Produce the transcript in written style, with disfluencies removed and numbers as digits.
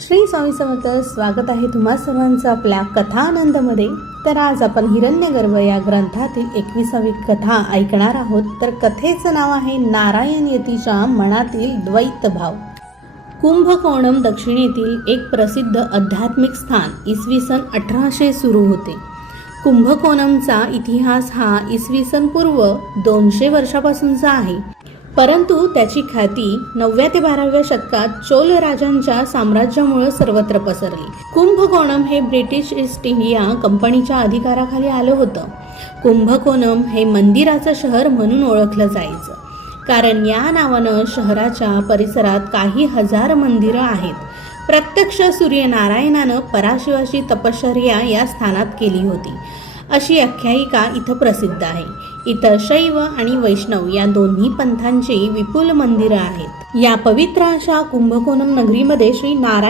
श्री स्वामी समर्थ. स्वागत आहे तुम्हा सर्वांचं आपल्या कथानंदमध्ये. तर आज आपण हिरण्यगर्भ या ग्रंथातील 21वी कथा ऐकणार आहोत. तर कथेचं नाव आहे नारायण यतीच्या मनातील द्वैत भाव. कुंभकोणम दक्षिणेतील एक प्रसिद्ध आध्यात्मिक स्थान इसवी सन 1800 सुरू होते. कुंभकोणमचा इतिहास हा इसवी सन पूर्व 200 वर्षापासूनचा आहे, परंतु त्याची ख्याती 9व्या ते 12व्या शतकात चोल राजांच्या साम्राज्यामुळे सर्वत्र पसरली. कुंभकोणम हे ब्रिटिश ईस्ट इंडिया कंपनीच्या अधिकाराखाली आलं होतं. कुंभकोणम हे मंदिराचं शहर म्हणून ओळखलं जायचं, कारण या नावानं शहराच्या परिसरात काही हजार मंदिरं आहेत. प्रत्यक्ष सूर्यनारायणानं पराशिवाची तपश्चर्या या स्थानात केली होती अशी आख्यायिका इथं प्रसिद्ध आहे. इथं शैव आणि वैष्णव या दोन्ही पंथांची विपुल मंदिरं आहेत. या पवित्र अशा कुंभकोणम नगरीमध्ये श्री नारायण